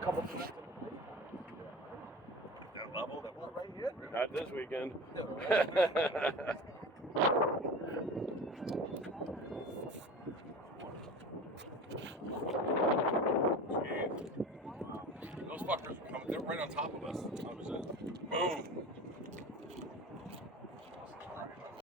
a couple minutes. That level, that What, right here? Not this weekend. Jeez. Those fuckers were coming, they're right on top of us. That was it. Boom.